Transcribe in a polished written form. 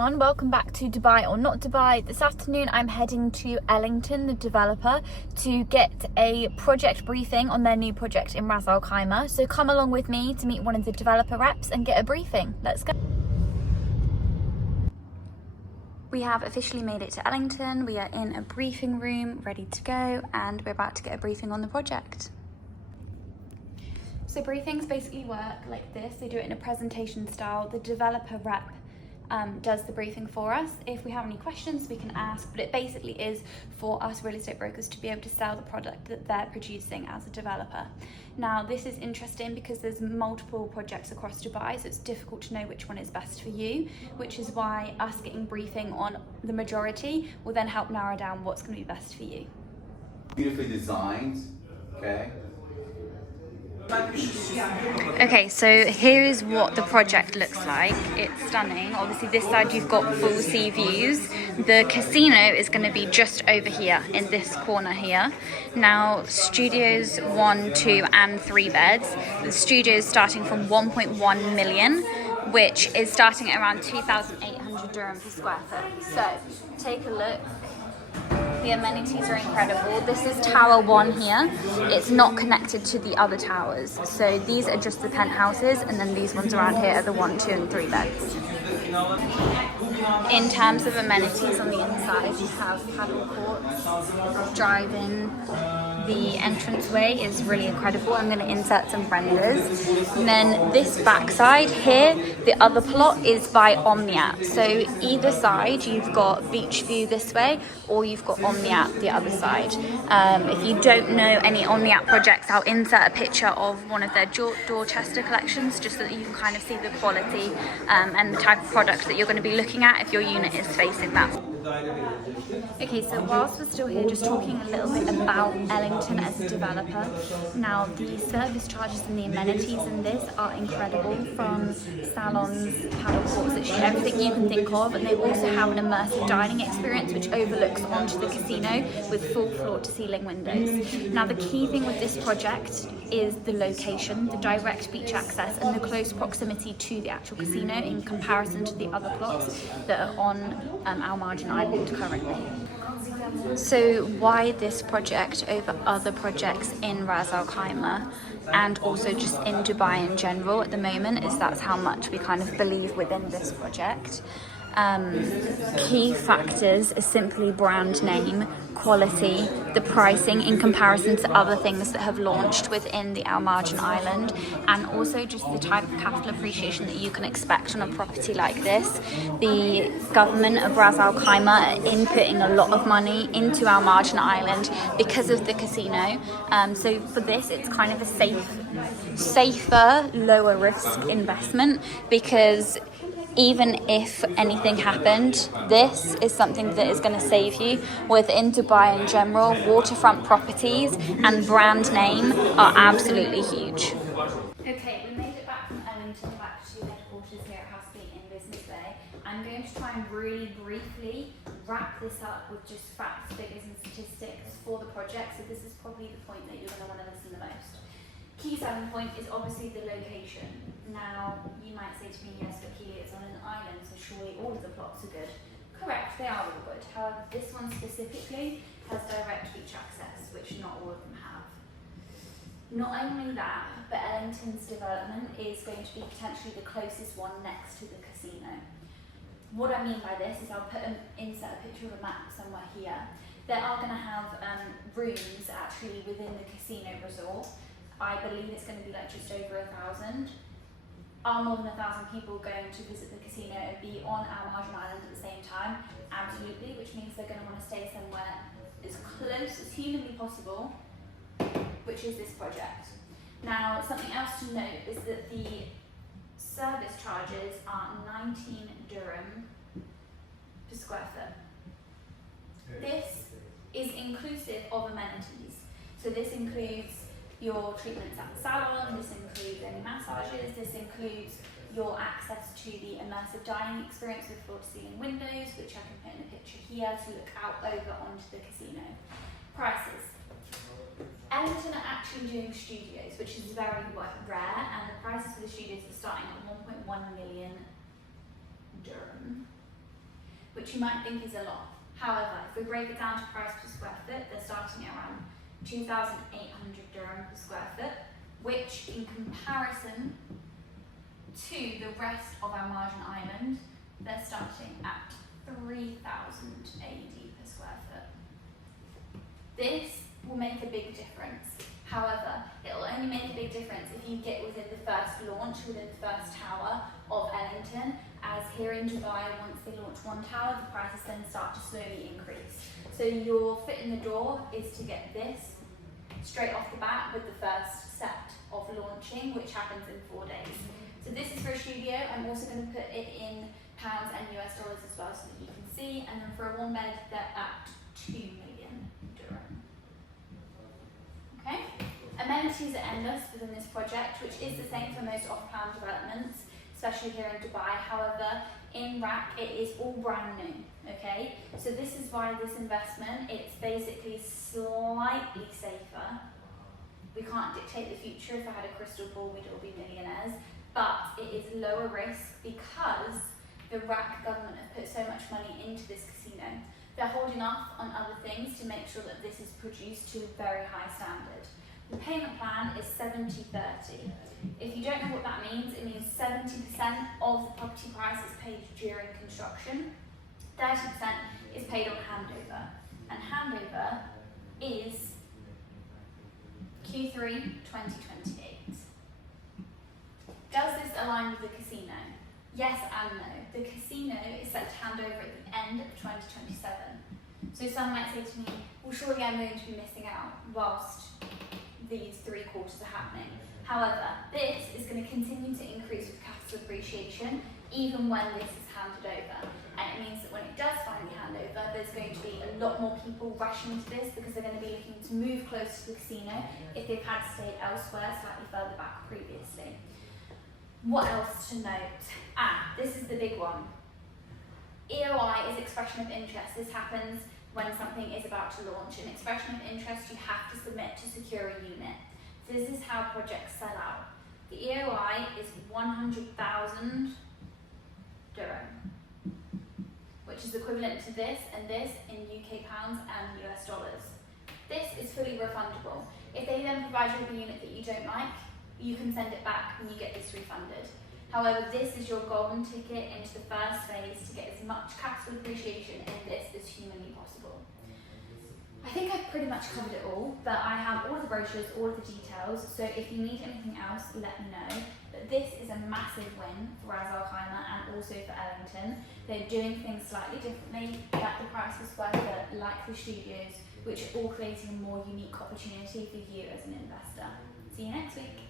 Welcome back to Dubai or Not Dubai. This afternoon I'm heading to Ellington, the developer, to get a project briefing on their new project in Ras Al Khaimah. So come along with me to meet one of the developer reps and get a briefing. Let's go. We have officially made it to Ellington. We are in a briefing room ready to go and we're about to get a briefing on the project. So briefings basically work like this. They do it in a presentation style. The developer rep does the briefing for us. If we have any questions, we can ask, but it basically is for us real estate brokers to be able to sell the product that they're producing as a developer. Now, this is interesting because there's multiple projects across Dubai, so it's difficult to know which one is best for you, which is why us getting briefing on the majority will then help narrow down what's going to be best for you. Beautifully designed, okay? Okay, so here's what the project looks like. It's stunning. Obviously this side you've got full sea views. The casino is going to be just over here in this corner here. Now studios 1, 2 and 3 beds. The studio is starting from 1.1 million, which is starting at around 2,800 dirham per square foot. So take a look. The amenities are incredible. This is Tower 1 here. It's not connected to the other towers. So these are just the penthouses, and then these ones around here are the 1, 2 and 3 beds. In terms of amenities on the inside, you have paddle courts, drive-in. The entranceway is really incredible. I'm going to insert some renders. And then this backside here, the other plot is by Omniat. So either side, you've got beach view this way, or you've got Omniat the other side. If you don't know any Omniat projects, I'll insert a picture of one of their Dorchester collections, just so that you can kind of see the quality and the type of product that you're going to be looking at if your unit is facing that. Okay, so whilst we're still here, just talking a little bit about Ellington as a developer. Now, the service charges and the amenities in this are incredible, from salons, paddle courts, literally everything you can think of, and they also have an immersive dining experience which overlooks onto the casino with full floor-to-ceiling windows. Now, the key thing with this project is the location, the direct beach access and the close proximity to the actual casino in comparison to the other plots that are on Al Marjan Island currently. So why this project over other projects in Ras Al Khaimah and also just in Dubai in general at the moment is that's how much we kind of believe within this project. Key factors is simply brand name, quality, the pricing in comparison to other things that have launched within the Al Marjan Island, and also just the type of capital appreciation that you can expect on a property like this. The government of Ras Al Khaimah are inputting a lot of money into Al Marjan Island because of the casino. So for this, it's kind of a safer, lower risk investment, because even if anything happened, this is something that is going to save you. Within Dubai in general, waterfront properties and brand name are absolutely huge. Okay, we made it back from Ellington back to headquarters here at House Beat in Business Bay. I'm going to try and really briefly wrap this up with just facts, figures and statistics for the project. So this is probably the point that you're going to want to listen the most. Key selling point is obviously the location. Now, you might say to me, yes, but Keely, it's on an island, so surely all of the plots are good. Correct, they are all good. However, this one specifically has direct beach access, which not all of them have. Not only that, but Ellington's development is going to be potentially the closest one next to the casino. What I mean by this is I'll insert a picture of a map somewhere here. They are going to have rooms actually within the casino resort. I believe it's going to be like just over 1,000. Are more than 1,000 people going to visit the casino and be on Al Marjan Island at the same time? Absolutely, which means they're going to want to stay somewhere as close as humanly possible, which is this project. Now, something else to note is that the service charges are 19 dirham per square foot. This is inclusive of amenities. So this includes your treatments at the salon, this includes any massages, this includes your access to the immersive dining experience with floor-to-ceiling windows, which I can put in a picture here to look out over onto the casino. Prices. Ellington are actually doing studios, which is very rare, and the prices for the studios are starting at 1.1 million dirham. which you might think is a lot. However, if we break it down to price per square foot, they're starting at around 2,800 dirham per square foot, which in comparison to the rest of our margin island, they're starting at 3,000 AED per square foot. This will make a big difference. However, it will only make a big difference if you get within the first launch, within the first tower of Ellington, as here in Dubai, once they launch one tower, the prices then start to slowly increase. So your foot in the door is to get this straight off the bat with the first set of launching, which happens in 4 days. So this is for a studio. I'm also going to put it in pounds and US dollars as well so that you can see. And then for a one bed, they're at 2 million dirham. Okay? Amenities are endless within this project, which is the same for most off-plan developments, especially here in Dubai. However, in RAK, it is all brand new, okay? So this is why this investment, it's basically slightly safer. We can't dictate the future. If I had a crystal ball, we'd all be millionaires. But it is lower risk because the RAK government have put so much money into this casino. They're holding off on other things to make sure that this is produced to a very high standard. The payment plan is 70-30. If you don't know what that means, it means 70% of the property price is paid during construction, 30% is paid on handover, and handover is Q3 2028. Does this align with the casino? Yes and no. The casino is set to hand over at the end of 2027. So some might say to me, well, surely I'm going to be missing out whilst these 3 quarters are happening. However, this is going to continue to increase with capital appreciation even when this is handed over. And it means that when it does finally hand over, there's going to be a lot more people rushing into this because they're going to be looking to move closer to the casino if they've had to stay elsewhere slightly further back previously. What else to note? This is the big one. EOI is expression of interest. This happens when something is about to launch. An expression of interest you have to submit to secure a unit. This is how projects sell out. The EOI is 100,000 dirham, which is equivalent to this and this in UK pounds and US dollars. This is fully refundable. If they then provide you with a unit that you don't like, you can send it back and you get this refunded. However, this is your golden ticket into the first phase to get as much capital appreciation in this as humanly possible. I think I've pretty much covered it all, but I have all of the brochures, all of the details, so if you need anything else, let me know. But this is a massive win for Ras Al Khaimah and also for Ellington. They're doing things slightly differently, like the price per square foot, like the studios, which are all creating a more unique opportunity for you as an investor. See you next week.